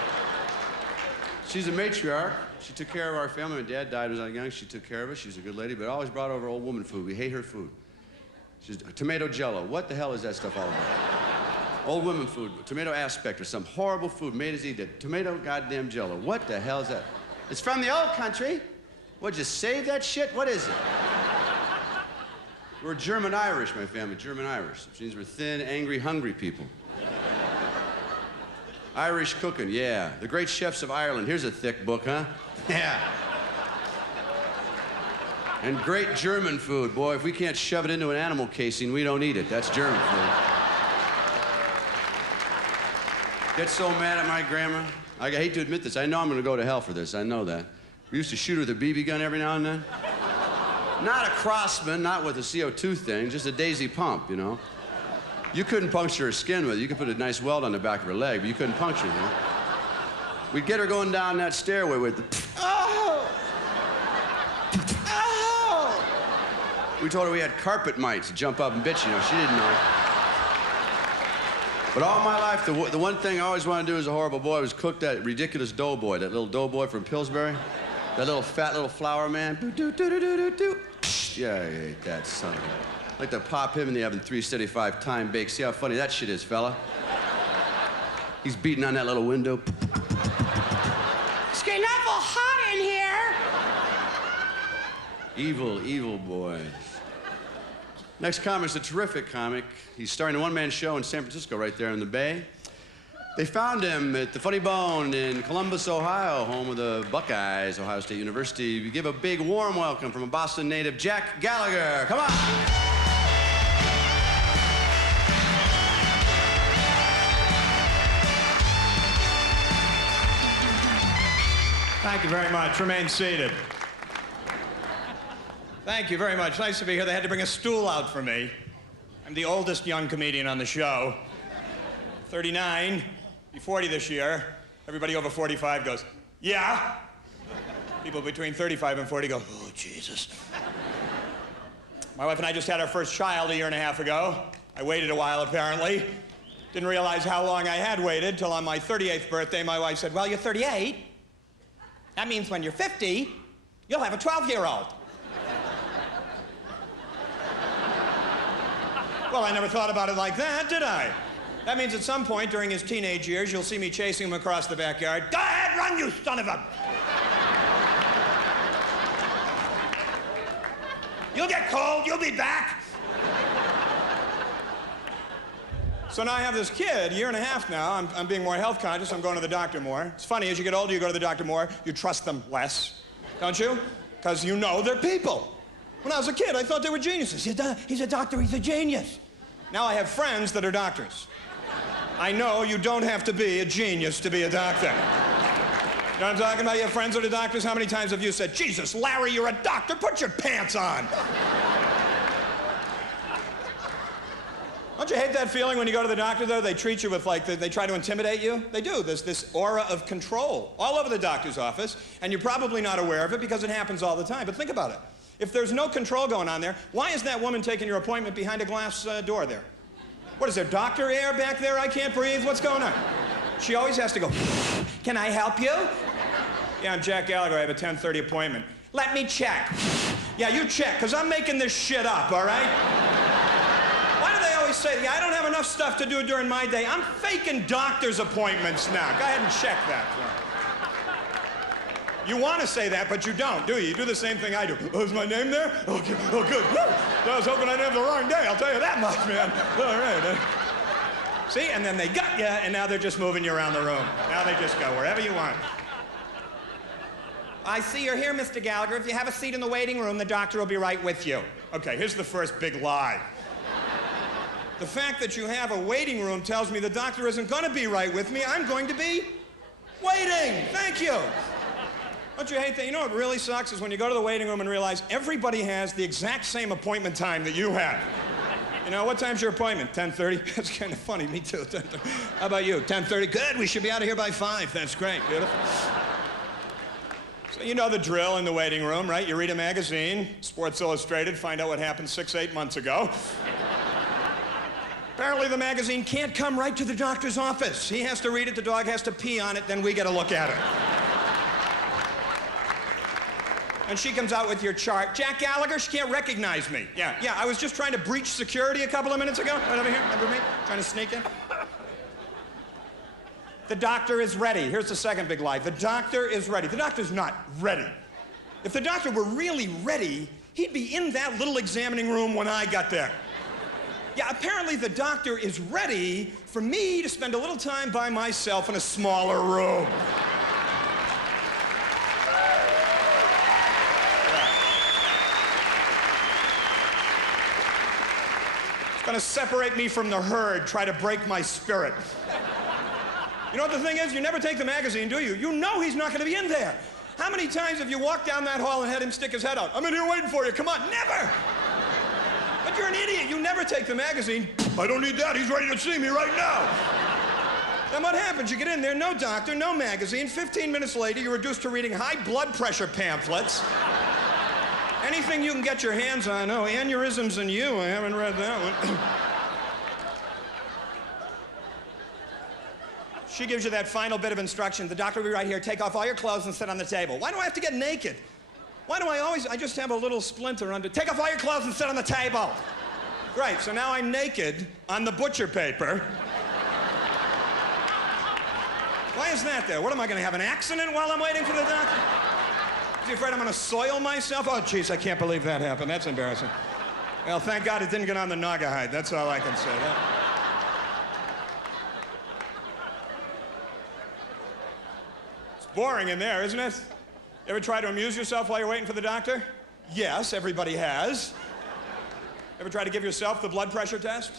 She's a matriarch. She took care of our family. My dad died when I was young. She took care of us. She was a good lady, but always brought over old woman food. We hate her food. She's tomato jello. What the hell is that stuff all about? Old women food, tomato aspect or some horrible food made us eat it. Tomato goddamn jello. What the hell is that? It's from the old country. What'd you save that shit? What is it? We're German-Irish, my family, German-Irish, which means we're thin, angry, hungry people. Irish cooking, yeah. The Great Chefs of Ireland. Here's a thick book, huh? Yeah. And great German food. Boy, if we can't shove it into an animal casing, we don't eat it. That's German food. Get so mad at my grandma. I hate to admit this. I know I'm gonna go to hell for this. I know that. We used to shoot her with a BB gun every now and then. Not a Crossman, not with a CO2 thing, just a daisy pump, you know. You couldn't puncture her skin with it. You could put a nice weld on the back of her leg, but you couldn't puncture her. We'd get her going down that stairway with the, oh! Oh! We told her we had carpet mites to jump up and bitch, you know. She didn't know. But all my life, the one thing I always wanted to do as a horrible boy was cook that ridiculous doughboy, that little doughboy from Pillsbury. That little fat little flour man. Yeah, I hate that son of a... I'd like to pop him in the oven 375 time bake. See how funny that shit is, fella. He's beating on that little window. It's getting awful hot in here. Evil, evil boy. Next comic's a terrific comic. He's starring a one-man show in San Francisco right there in the Bay. They found him at the Funny Bone in Columbus, Ohio, home of the Buckeyes, Ohio State University. We give a big warm welcome from a Boston native, Jack Gallagher. Come on. Thank you very much. Remain seated. Thank you very much. Nice to be here. They had to bring a stool out for me. I'm the oldest young comedian on the show. 39, be 40 this year. Everybody over 45 goes, yeah. People between 35 and 40 go, oh, Jesus. My wife and I just had our first child a year and a half ago. I waited a while, apparently. Didn't realize how long I had waited till on my 38th birthday, my wife said, well, you're 38. That means when you're 50, you'll have a 12-year-old. Well, I never thought about it like that, did I? That means at some point during his teenage years, you'll see me chasing him across the backyard. Go ahead, run, you son of a... You'll get cold, you'll be back. So now I have this kid, a year and a half now. I'm being more health conscious, I'm going to the doctor more. It's funny, as you get older, you go to the doctor more, you trust them less, don't you? Because you know they're people. When I was a kid, I thought they were geniuses. He's a doctor, he's a genius. Now I have friends that are doctors. I know you don't have to be a genius to be a doctor. You know what I'm talking about? You have friends that are doctors. How many times have you said, Jesus, Larry, you're a doctor, put your pants on? Don't you hate that feeling when you go to the doctor, though? They treat you with, like, they try to intimidate you? They do. There's this aura of control all over the doctor's office, and you're probably not aware of it because it happens all the time. But think about it. If there's no control going on there, why is that woman taking your appointment behind a glass door there? What is there, doctor air back there? I can't breathe. What's going on? She always has to go, can I help you? Yeah, I'm Jack Gallagher. I have a 10:30 appointment. Let me check. Yeah, you check, because I'm making this shit up, all right? Why do they always say, yeah, I don't have enough stuff to do during my day. I'm faking doctor's appointments now. Go ahead and check that for me. You want to say that, but you don't, do you? You do the same thing I do. Oh, is my name there? Okay. Oh, good. Woo. I was hoping I didn't have the wrong day. I'll tell you that much, man. All right. See, and then they got you, and now they're just moving you around the room. Now they just go wherever you want. I see you're here, Mr. Gallagher. If you have a seat in the waiting room, the doctor will be right with you. Okay, here's the first big lie. The fact that you have a waiting room tells me the doctor isn't going to be right with me. I'm going to be waiting. Thank you. Don't you hate that? You know what really sucks is when you go to the waiting room and realize everybody has the exact same appointment time that you have. You know, what time's your appointment? 10:30? That's kind of funny. Me too. 10:30. How about you? 10:30? Good. We should be out of here by 5. That's great. Beautiful. So you know the drill in the waiting room, right? You read a magazine, Sports Illustrated, find out what happened 6-8 months ago. Apparently the magazine can't come right to the doctor's office. He has to read it, the dog has to pee on it, then we get a look at it. And she comes out with your chart. Jack Gallagher, she can't recognize me. Yeah, I was just trying to breach security a couple of minutes ago. Right over here, remember me? Trying to sneak in. The doctor is ready. Here's the second big lie. The doctor is ready. The doctor's not ready. If the doctor were really ready, he'd be in that little examining room when I got there. Yeah, apparently the doctor is ready for me to spend a little time by myself in a smaller room. It's gonna separate me from the herd, try to break my spirit. You know what the thing is? You never take the magazine, do you? You know he's not gonna be in there. How many times have you walked down that hall and had him stick his head out? I'm in here waiting for you, come on, never! But you're an idiot, you never take the magazine. I don't need that, he's ready to see me right now. Then what happens? You get in there, no doctor, no magazine. 15 minutes later, you're reduced to reading high blood pressure pamphlets. Anything you can get your hands on. Oh, aneurysms and you, I haven't read that one. She gives you that final bit of instruction. The doctor will be right here. Take off all your clothes and sit on the table. Why do I have to get naked? Why do I just have a little splinter under? Take off all your clothes and sit on the table. Great, so now I'm naked on the butcher paper. Why is that there? What, am I gonna have an accident while I'm waiting for the doctor? Is he afraid I'm gonna soil myself? Oh, jeez, I can't believe that happened. That's embarrassing. Well, thank God it didn't get on the Naugahyde. That's all I can say. It's boring in there, isn't it? You ever try to amuse yourself while you're waiting for the doctor? Yes, everybody has. Ever try to give yourself the blood pressure test?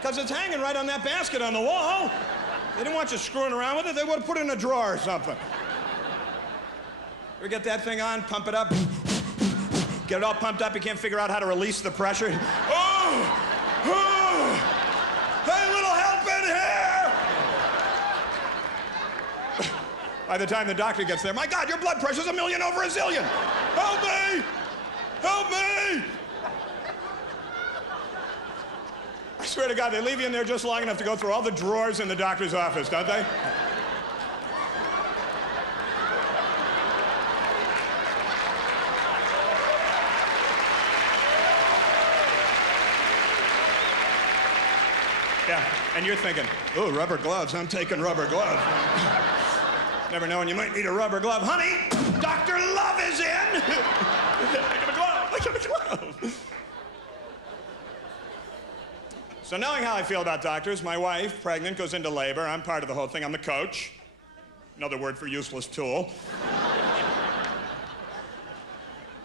Because it's hanging right on that basket on the wall. They didn't want you screwing around with it. They would have put it in a drawer or something. Ever get that thing on, pump it up, get it all pumped up, you can't figure out how to release the pressure. Oh! Hey, little help in here! By the time the doctor gets there, my God, your blood pressure's 1,000,000 over 1,000,000. Help me! Help me! I swear to God, they leave you in there just long enough to go through all the drawers in the doctor's office, don't they? Yeah, and you're thinking, ooh, rubber gloves, I'm taking rubber gloves. Never know when you might need a rubber glove. Honey, Dr. Love is in! I got a glove, I got a glove. So knowing how I feel about doctors, my wife, pregnant, goes into labor. I'm part of the whole thing. I'm the coach. Another word for useless tool.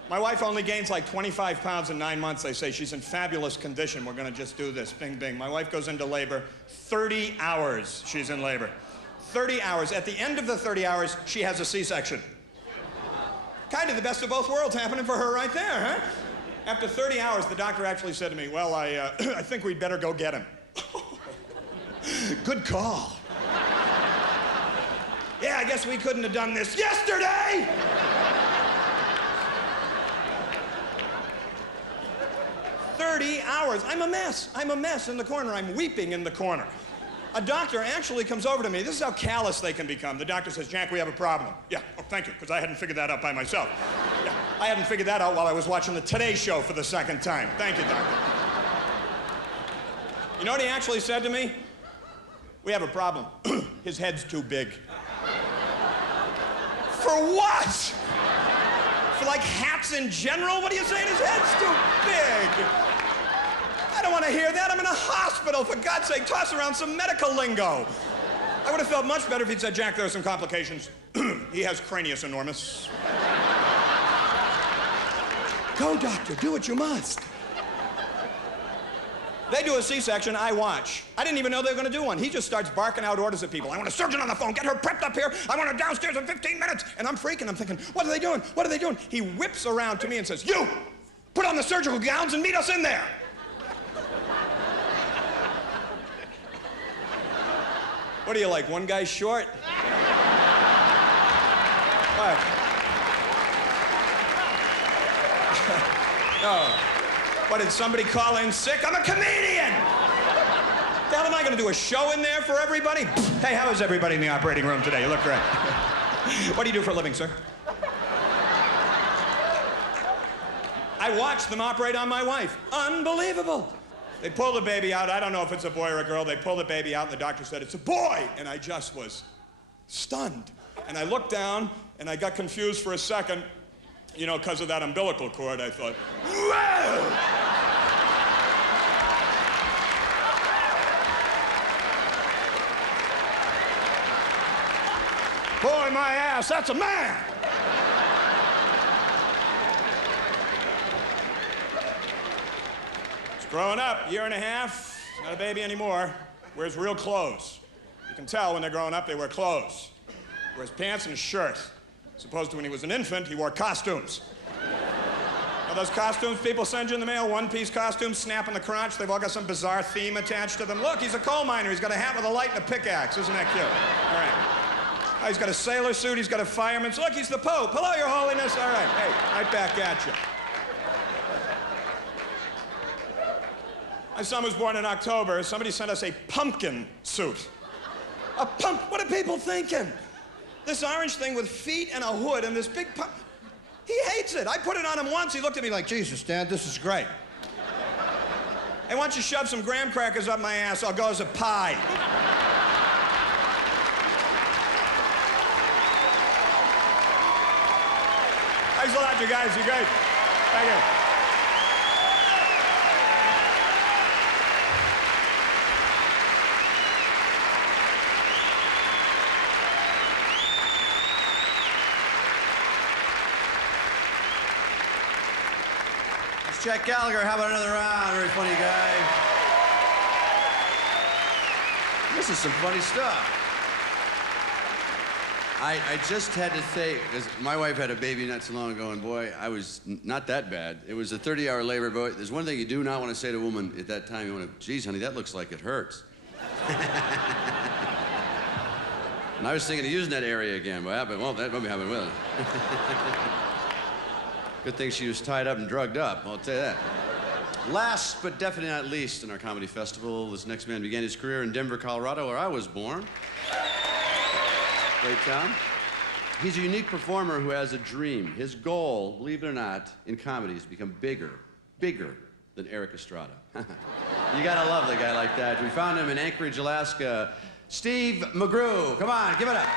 My wife only gains like 25 pounds in 9 months. They say she's in fabulous condition. We're gonna just do this, bing, bing. My wife goes into labor, 30 hours she's in labor. 30 hours. At the end of the 30 hours, she has a C-section. Kind of the best of both worlds happening for her right there, huh? After 30 hours, the doctor actually said to me, well, I think we'd better go get him. Good call. Yeah, I guess we couldn't have done this yesterday! "30 hours. I'm a mess. I'm a mess in the corner. I'm weeping in the corner. A doctor actually comes over to me. This is how callous they can become. The doctor says, Jack, we have a problem. Yeah, oh, thank you, because I hadn't figured that out by myself. Yeah, I hadn't figured that out while I was watching the Today Show for the second time. Thank you, doctor. You know what he actually said to me? We have a problem. His head's too big. For what? For like hats in general? What are you saying? His head's too big. I don't want to hear that. I'm in a hospital. For God's sake, toss around some medical lingo. I would have felt much better if he'd said, Jack, there are some complications. He has cranius enormous. Go, doctor, do what you must. They do a C-section, I watch. I didn't even know they were going to do one. He just starts barking out orders at people. I want a surgeon on the phone. Get her prepped up here. I want her downstairs in 15 minutes. And I'm freaking. I'm thinking, what are they doing? What are they doing? He whips around to me and says, you, put on the surgical gowns and meet us in there. What are you, like, one guy short? What? No. What, did somebody call in sick? I'm a comedian! The hell am I gonna do, a show in there for everybody? Hey, how is everybody in the operating room today? You look great. What do you do for a living, sir? I watched them operate on my wife. Unbelievable. They pull the baby out. I don't know if it's a boy or a girl. They pull the baby out, and the doctor said, it's a boy! And I just was stunned. And I looked down, and I got confused for a second. You know, because of that umbilical cord, I thought, whoa! Boy, my ass, that's a man! He's growing up, year and a half, not a baby anymore, wears real clothes. You can tell when they're growing up, they wear clothes. Wears pants and a shirt. As opposed to when he was an infant, he wore costumes. Now, those costumes people send you in the mail, one-piece costumes, snap in the crotch, they've all got some bizarre theme attached to them. Look, he's a coal miner. He's got a hat with a light and a pickaxe. Isn't that cute? All right. Oh, he's got a sailor suit. He's got a fireman's. Look, he's the Pope. Hello, Your Holiness. All right. Hey, right back at you. My son was born in October. Somebody sent us a pumpkin suit. A pump? What are people thinking? This orange thing with feet and a hood and this big pump. He hates it. I put it on him once. He looked at me like, Jesus, Dad, this is great. Hey, why don't you shove some graham crackers up my ass? I'll go as a pie. Thanks a lot, you guys. You're great. Thank you. Jack Gallagher, how about another round? Very funny guy. This is some funny stuff. I just had to say, because my wife had a baby not so long ago, and boy, I was not that bad. It was a 30-hour labor, but there's one thing you do not want to say to a woman at that time. You want to, geez, honey, that looks like it hurts. And I was thinking of using that area again, but well, that won't be happening, will it? Good thing she was tied up and drugged up, I'll tell you that. Last but definitely not least in our comedy festival, this next man began his career in Denver, Colorado, where I was born. Great town. He's a unique performer who has a dream. His goal, believe it or not, in comedy is to become bigger than Eric Estrada. You gotta love a guy like that. We found him in Anchorage, Alaska. Steve McGrew, come on, give it up.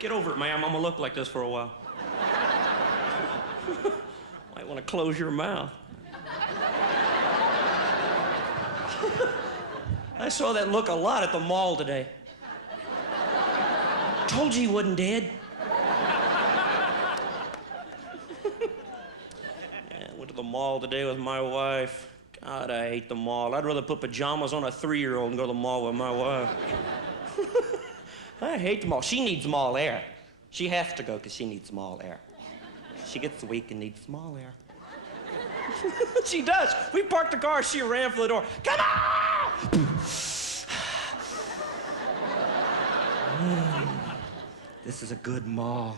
Get over it, ma'am. I'm gonna look like this for a while. Might want to close your mouth. I saw that look a lot at the mall today. Told you he wasn't dead. Yeah, I went to the mall today with my wife. God, I hate the mall. I'd rather put pajamas on a 3-year-old and go to the mall with my wife. I hate the mall. She needs mall air. She has to go because she needs mall air. She gets weak and needs small air. She does. We parked the car, she ran for the door. Come on! This is a good mall.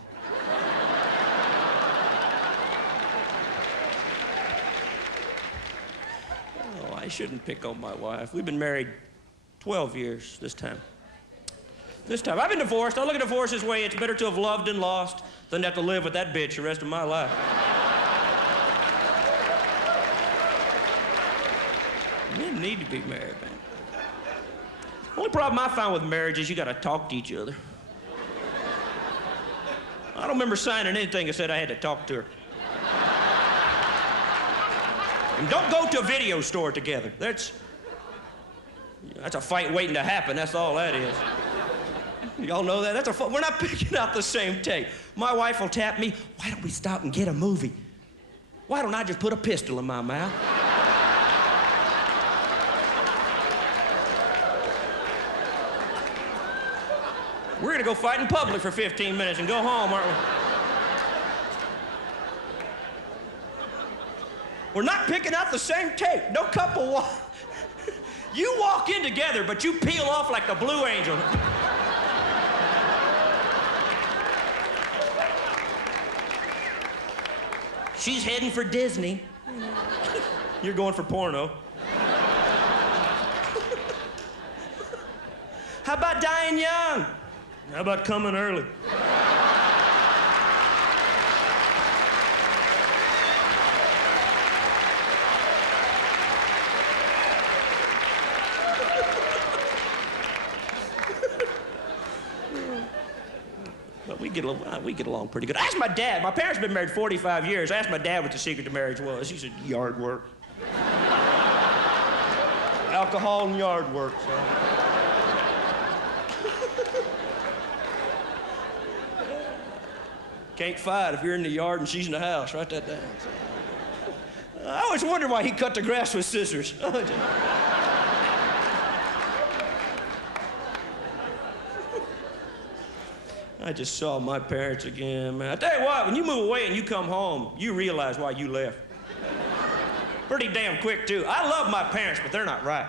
Oh, I shouldn't pick on my wife. We've been married 12 years this time. I've been divorced. I look at divorce this way. It's better to have loved and lost than to have to live with that bitch the rest of my life. Men need to be married, man. Only problem I found with marriage is you gotta talk to each other. I don't remember signing anything that said I had to talk to her. And don't go to a video store together. That's a fight waiting to happen. That's all that is. Y'all know that? We're not picking out the same tape. My wife will tap me. Why don't we stop and get a movie? Why don't I just put a pistol in my mouth? We're gonna go fight in public for 15 minutes and go home, aren't we? We're not picking out the same tape. No couple You walk in together, but you peel off like the Blue Angel. She's heading for Disney. You're going for porno. How about dying young? How about coming early? But we get along pretty good. I asked my dad. My parents have been married 45 years. I asked my dad what the secret to marriage was. He said, yard work. Alcohol and yard work, so. Can't fight if you're in the yard and she's in the house. Write that down. I always wondered why he cut the grass with scissors. I just saw my parents again, man. I tell you what, when you move away and you come home, you realize why you left. Pretty damn quick, too. I love my parents, but they're not right.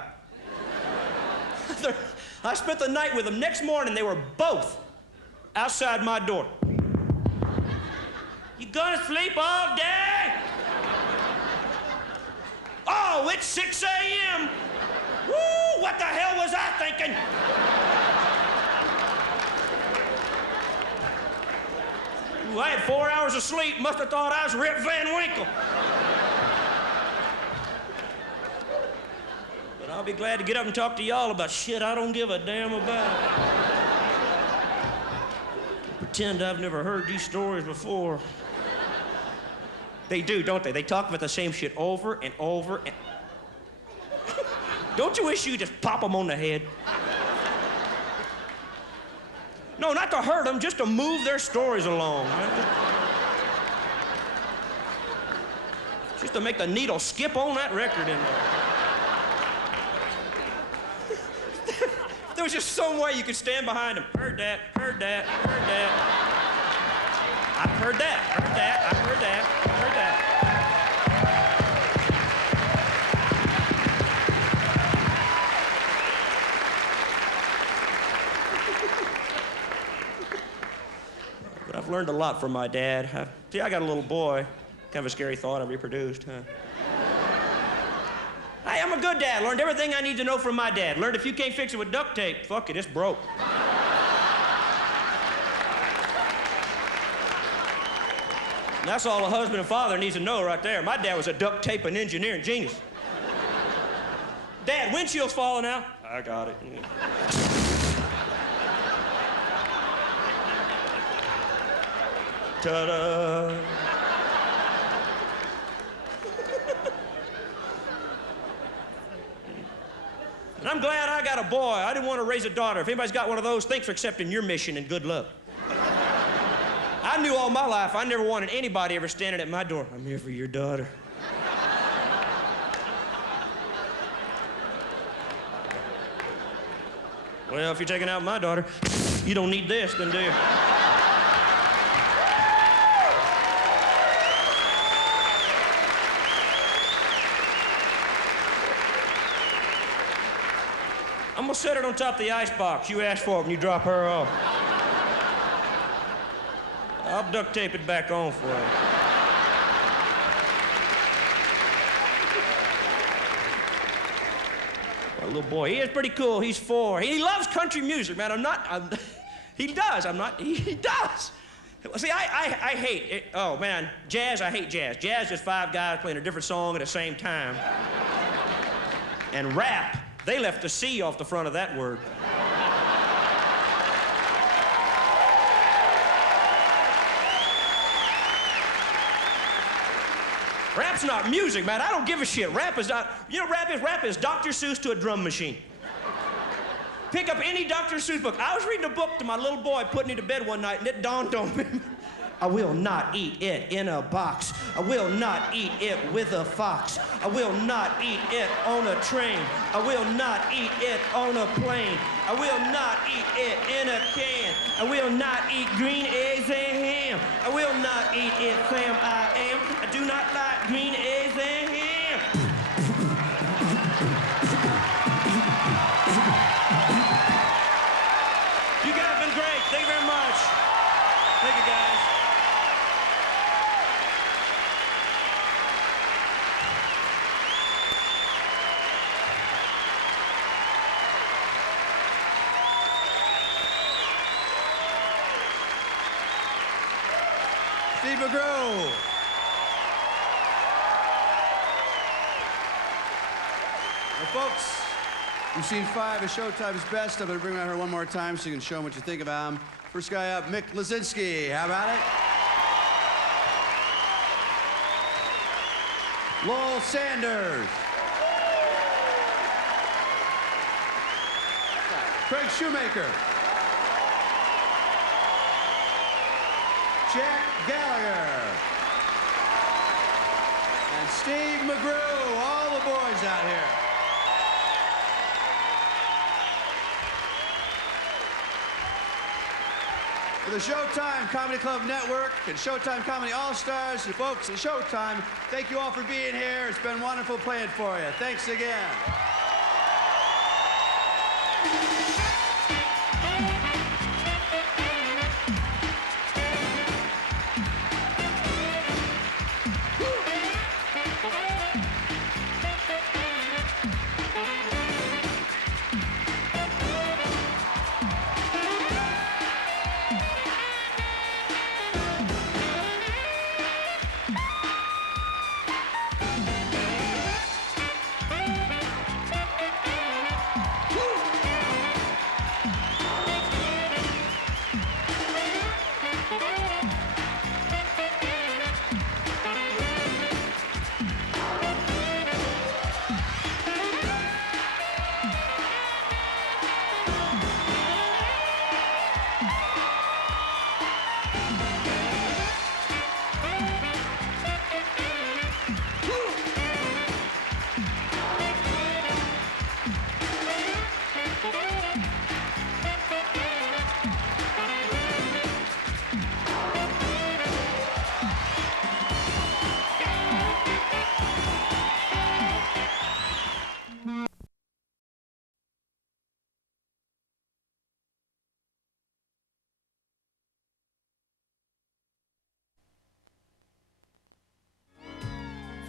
I spent the night with them. Next morning, they were both outside my door. You gonna sleep all day? Oh, it's 6 a.m. Woo, what the hell was I thinking? Ooh, I had 4 hours of sleep. Must have thought I was Rip Van Winkle. But I'll be glad to get up and talk to y'all about shit I don't give a damn about. Pretend I've never heard these stories before. They do, don't they? They talk about the same shit over and over and... Don't you wish you could just pop them on the head? No, not to hurt them, just to move their stories along. Right? Just to make the needle skip on that record in there. There was just some way you could stand behind them. Heard that, heard that, heard that. I've heard that, heard that, I've heard that, heard that. But I've learned a lot from my dad. See, I got a little boy. Kind of a scary thought I reproduced, huh? Hey, I'm a good dad. Learned everything I need to know from my dad. Learned if you can't fix it with duct tape, fuck it, it's broke. That's all a husband and father needs to know right there. My dad was a duct tape and engineering genius. Dad, windshield's falling out. I got it. Ta-da. And I'm glad I got a boy. I didn't want to raise a daughter. If anybody's got one of those, thanks for accepting your mission and good luck. I knew all my life I never wanted anybody ever standing at my door. I'm here for your daughter. Well, if you're taking out my daughter, you don't need this, then do you? I'm gonna set it on top of the icebox. You ask for it and you drop her off. I'll duct tape it back on for you. Well, little boy, he is pretty cool. He's 4. He loves country music, man. He does. He does. See, I hate it. Oh, man, jazz, I hate jazz. Jazz is 5 guys playing a different song at the same time. And rap, they left the C off the front of that word. Rap's not music, man. I don't give a shit. Rap is not, you know what rap is Dr. Seuss to a drum machine. Pick up any Dr. Seuss book. I was reading a book to my little boy, putting him to bed one night, and it dawned on me. I will not eat it in a box. I will not eat it with a fox. I will not eat it on a train. I will not eat it on a plane. I will not eat it in a can. I will not eat green eggs and ham. I will not eat it, Sam, I am. I do not like green eggs and ham. You guys have been great. Thank you very much. Thank you, guys. Steve McGrew. Well, folks, we've seen 5 of Showtime's best. I'm going to bring him out here one more time so you can show him what you think about him. First guy up, Mick Lazinski. How about it? Lowell Sanders. Craig Shoemaker. Jack Gallagher. And Steve McGrew, all the boys out here. For the Showtime Comedy Club Network and Showtime Comedy All-Stars, and folks at Showtime, thank you all for being here. It's been wonderful playing for you. Thanks again.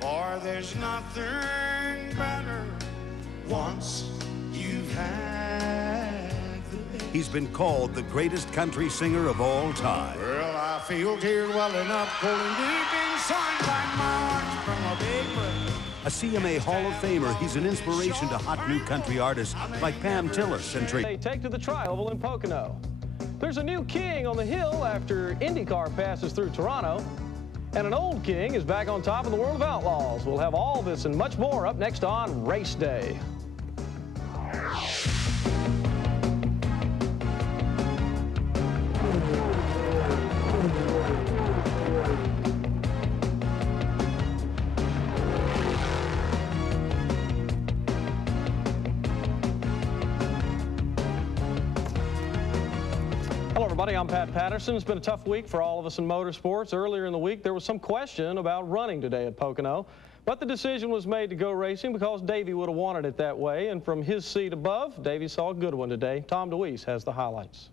For there's nothing better once you've had the best. He's been called the greatest country singer of all time. Well, I feel tears welling up cold and deep inside like marks from a big breath. A CMA Hall of Famer, he's an inspiration to hot new country artists like Pam Tillis and They take to the Tri-Oval in Pocono. There's a new king on the hill after IndyCar passes through Toronto. And an old king is back on top of the world of outlaws. We'll have all this and much more up next on Race Day. Hello, everybody. I'm Pat Patterson. It's been a tough week for all of us in motorsports. Earlier in the week, there was some question about running today at Pocono, but the decision was made to go racing because Davey would have wanted it that way. And from his seat above, Davey saw a good one today. Tom DeWeese has the highlights.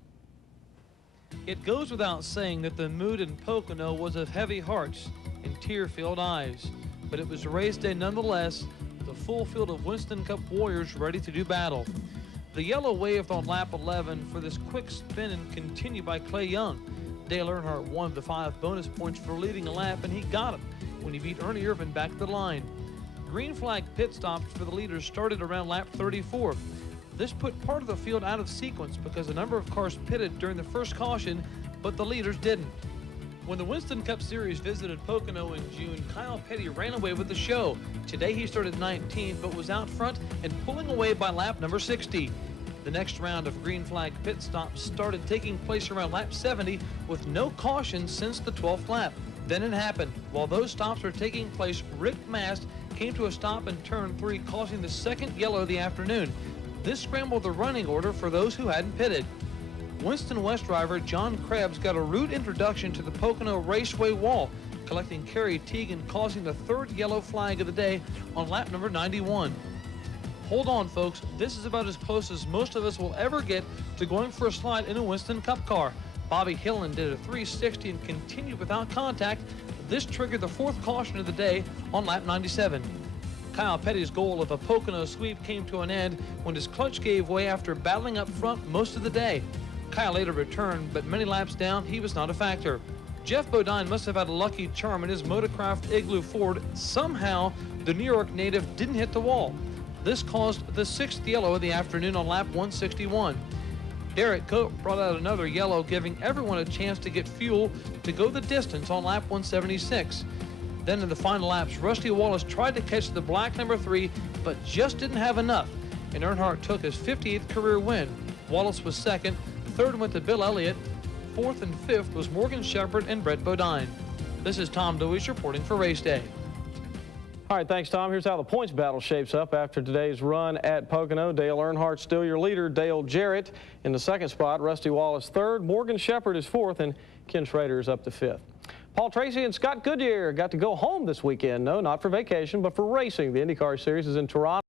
It goes without saying that the mood in Pocono was of heavy hearts and tear-filled eyes, but it was a race day nonetheless, with a full field of Winston Cup warriors ready to do battle. The yellow waved on lap 11 for this quick spin and continue by Clay Young. Dale Earnhardt won the 5 bonus points for leading a lap, and he got them when he beat Ernie Irvin back to the line. Green flag pit stops for the leaders started around lap 34. This put part of the field out of sequence because a number of cars pitted during the first caution, but the leaders didn't. When the Winston Cup Series visited Pocono in June, Kyle Petty ran away with the show. Today he started 19th, but was out front and pulling away by lap number 60. The next round of green flag pit stops started taking place around lap 70 with no caution since the 12th lap. Then it happened. While those stops were taking place, Rick Mast came to a stop in turn 3, causing the second yellow of the afternoon. This scrambled the running order for those who hadn't pitted. Winston West driver John Krebs got a rude introduction to the Pocono Raceway wall, collecting Kerry Teagan, causing the 3rd yellow flag of the day on lap number 91. Hold on, folks. This is about as close as most of us will ever get to going for a slide in a Winston Cup car. Bobby Hillen did a 360 and continued without contact. This triggered the 4th caution of the day on lap 97. Kyle Petty's goal of a Pocono sweep came to an end when his clutch gave way after battling up front most of the day. Kyle later returned, but many laps down, he was not a factor. Jeff Bodine must have had a lucky charm in his Motorcraft Igloo Ford. Somehow, the New York native didn't hit the wall. This caused the 6th yellow of the afternoon on lap 161. Derek Cope brought out another yellow, giving everyone a chance to get fuel to go the distance on lap 176. Then in the final laps, Rusty Wallace tried to catch the black number 3, but just didn't have enough, and Earnhardt took his 58th career win. Wallace was 2nd, 3rd went to Bill Elliott, 4th and 5th was Morgan Shepherd and Brett Bodine. This is Tom DeWeese reporting for Race Day. All right, thanks, Tom. Here's how the points battle shapes up after today's run at Pocono. Dale Earnhardt still your leader. Dale Jarrett in the 2nd spot. Rusty Wallace 3rd. Morgan Shepherd is 4th, and Ken Schrader is up to 5th. Paul Tracy and Scott Goodyear got to go home this weekend. No, not for vacation, but for racing. The IndyCar Series is in Toronto.